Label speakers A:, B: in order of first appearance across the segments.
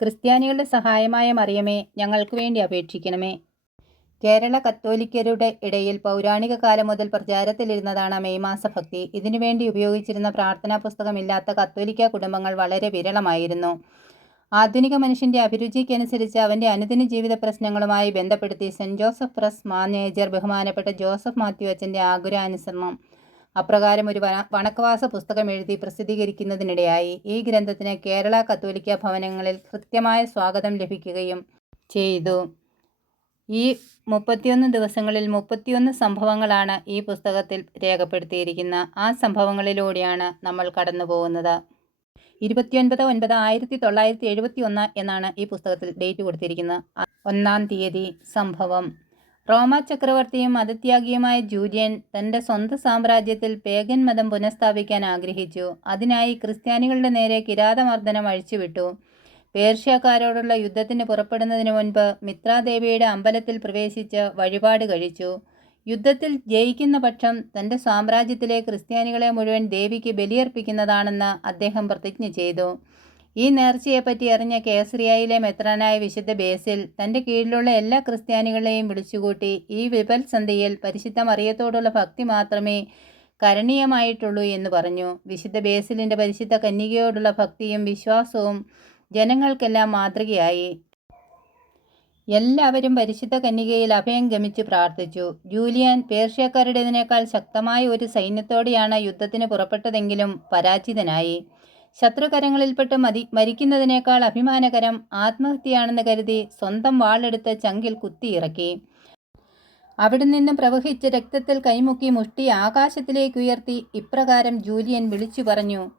A: ക്രിസ്ത്യാനികളുടെ സഹായമായ മറിയമേ ഞങ്ങൾക്ക് വേണ്ടി അപേക്ഷിക്കണമേ. കേരള കത്തോലിക്കരുടെ ഇടയിൽ പൗരാണിക കാലം മുതൽ പ്രചാരത്തിലിരുന്നതാണ് മെയ് മാസ ഭക്തി ഇതിനുവേണ്ടി ഉപയോഗിച്ചിരുന്ന പ്രാർത്ഥനാ പുസ്തകമില്ലാത്ത കത്തോലിക്ക കുടുംബങ്ങൾ വളരെ വിരളമായിരുന്നു. ആധുനിക മനുഷ്യന്റെ അഭിരുചിക്കനുസരിച്ച് അവന്റെ അനുദിന ജീവിത പ്രശ്നങ്ങളുമായി ബന്ധപ്പെടുത്തി സെന്റ് ജോസഫ് പ്രസ് മാനേജർ ബഹുമാനപ്പെട്ട ജോസഫ് മാത്യു അച്ഛന്റെ ആഗ്രഹാനുസരണം അപ്രകാരം ഒരു വന വണക്കവാസ പുസ്തകം എഴുതി പ്രസിദ്ധീകരിക്കുന്നതിനിടയായി ഈ ഗ്രന്ഥത്തിന് കേരള കത്തോലിക്ക ഭവനങ്ങളിൽ കൃത്യമായ സ്വാഗതം ലഭിക്കുകയും ചെയ്തു. ഈ മുപ്പത്തിയൊന്ന് ദിവസങ്ങളിൽ മുപ്പത്തിയൊന്ന് സംഭവങ്ങളാണ് ഈ പുസ്തകത്തിൽ രേഖപ്പെടുത്തിയിരിക്കുന്ന. ആ സംഭവങ്ങളിലൂടെയാണ് നമ്മൾ കടന്നു പോകുന്നത് ഇരുപത്തിയൊൻപത് ഒൻപത് ആയിരത്തി തൊള്ളായിരത്തി എഴുപത്തി ഒന്ന് എന്നാണ് ഈ പുസ്തകത്തിൽ ഡേറ്റ് കൊടുത്തിരിക്കുന്നത്. ഒന്നാം തീയതി സംഭവം. റോമ ചക്രവർത്തിയും മതത്യാഗിയുമായ ജൂലിയൻ തന്റെ സ്വന്തം സാമ്രാജ്യത്തിൽ പേഗൻ മതം പുനഃസ്ഥാപിക്കാൻ ആഗ്രഹിച്ചു. അതിനായി ക്രിസ്ത്യാനികളുടെ നേരെ കിരാതമർദ്ദനം അഴിച്ചുവിട്ടു. പേർഷ്യക്കാരോടുള്ള യുദ്ധത്തിന് പുറപ്പെടുന്നതിന് മുൻപ് മിത്രാദേവിയുടെ അമ്പലത്തിൽ പ്രവേശിച്ച് വഴിപാട് കഴിച്ചു. യുദ്ധത്തിൽ ജയിക്കുന്ന പക്ഷം തന്റെ സാമ്രാജ്യത്തിലെ ക്രിസ്ത്യാനികളെ മുഴുവൻ ദേവിക്ക് ബലിയർപ്പിക്കുന്നതാണെന്ന് അദ്ദേഹം പ്രതിജ്ഞ ചെയ്തു. ഈ നേർച്ചയെപ്പറ്റി അറിഞ്ഞ കേസറിയയിലെ മെത്രാനായ വിശുദ്ധ ബേസിൽ തന്റെ കീഴിലുള്ള എല്ലാ ക്രിസ്ത്യാനികളെയും വിളിച്ചുകൂട്ടി ഈ വിപൽ വിപൽസന്ധിയിൽ പരിശുദ്ധ മറിയത്തോടുള്ള ഭക്തി മാത്രമേ കരണീയമായിട്ടുള്ളൂ എന്ന് പറഞ്ഞു. വിശുദ്ധ ബേസിലിന്റെ പരിശുദ്ധ കന്യകയോടുള്ള ഭക്തിയും വിശ്വാസവും ജനങ്ങൾക്കെല്ലാം മാതൃകയായി. എല്ലാവരും പരിശുദ്ധ കന്യകയിൽ അഭയം ഗമിച്ച് പ്രാർത്ഥിച്ചു. ജൂലിയൻ പേർഷ്യക്കാരുടേതിനേക്കാൾ ശക്തമായ ഒരു സൈന്യത്തോടെയാണ് യുദ്ധത്തിന് പുറപ്പെട്ടതെങ്കിലും പരാജിതനായി. ശത്രുകരങ്ങളിൽപ്പെട്ട് മതി മരിക്കുന്നതിനേക്കാൾ അഭിമാനകരം ആത്മഹത്യയാണെന്ന് കരുതി സ്വന്തം വാളെടുത്ത് ചങ്കിൽ കുത്തിയിറക്കി അവിടെ നിന്ന് പ്രവഹിച്ച രക്തത്തിൽ കൈമുക്കി മുഷ്ടി ആകാശത്തിലേക്ക് ഉയർത്തി ഇപ്രകാരം ജൂലിയൻ വിളിച്ചു പറഞ്ഞു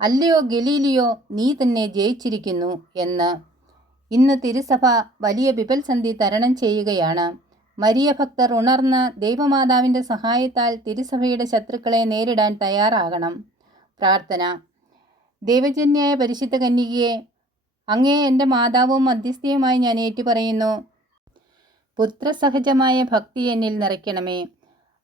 A: അല്ലയോ ഗലീലിയോ നീ തന്നെ ജയിച്ചിരിക്കുന്നു എന്ന്. ഇന്ന് തിരുസഭ വലിയ വിപൽസന്ധി തരണം ചെയ്യുകയാണ്. മരിയ ഭക്തർ ഉണർന്ന് ദൈവമാതാവിന്റെ സഹായത്താൽ തിരുസഭയുടെ ശത്രുക്കളെ നേരിടാൻ തയ്യാറാകണം. പ്രാർത്ഥന. ദൈവജന്യായ പരിശുദ്ധ കന്യകയെ അങ്ങേ എന്റെ മാതാവും മധ്യസ്ഥയുമായി ഞാൻ ഏറ്റുപറയുന്നു. പുത്രസഹജമായ ഭക്തി എന്നിൽ നിറയ്ക്കണമേ.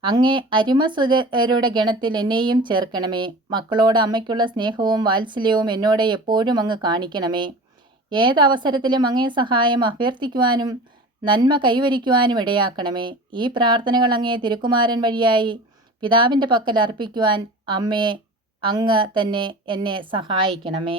A: അങ്ങേ അരിമസുതരുടെ ഗണത്തിൽ എന്നെയും ചേർക്കണമേ. മക്കളോട് അമ്മയ്ക്കുള്ള സ്നേഹവും വാത്സല്യവും എന്നോട് എപ്പോഴും അങ്ങ് കാണിക്കണമേ. ഏതവസരത്തിലും അങ്ങേ സഹായം അഭ്യർത്ഥിക്കുവാനും നന്മ കൈവരിക്കുവാനും ഇടയാക്കണമേ. ഈ പ്രാർത്ഥനകൾ അങ്ങേ തിരുക്കുമാരൻ വഴിയായി പിതാവിന്റെ പക്കൽ അർപ്പിക്കുവാൻ അമ്മേ അങ്ങ് തന്നെ എന്നെ സഹായിക്കണമേ.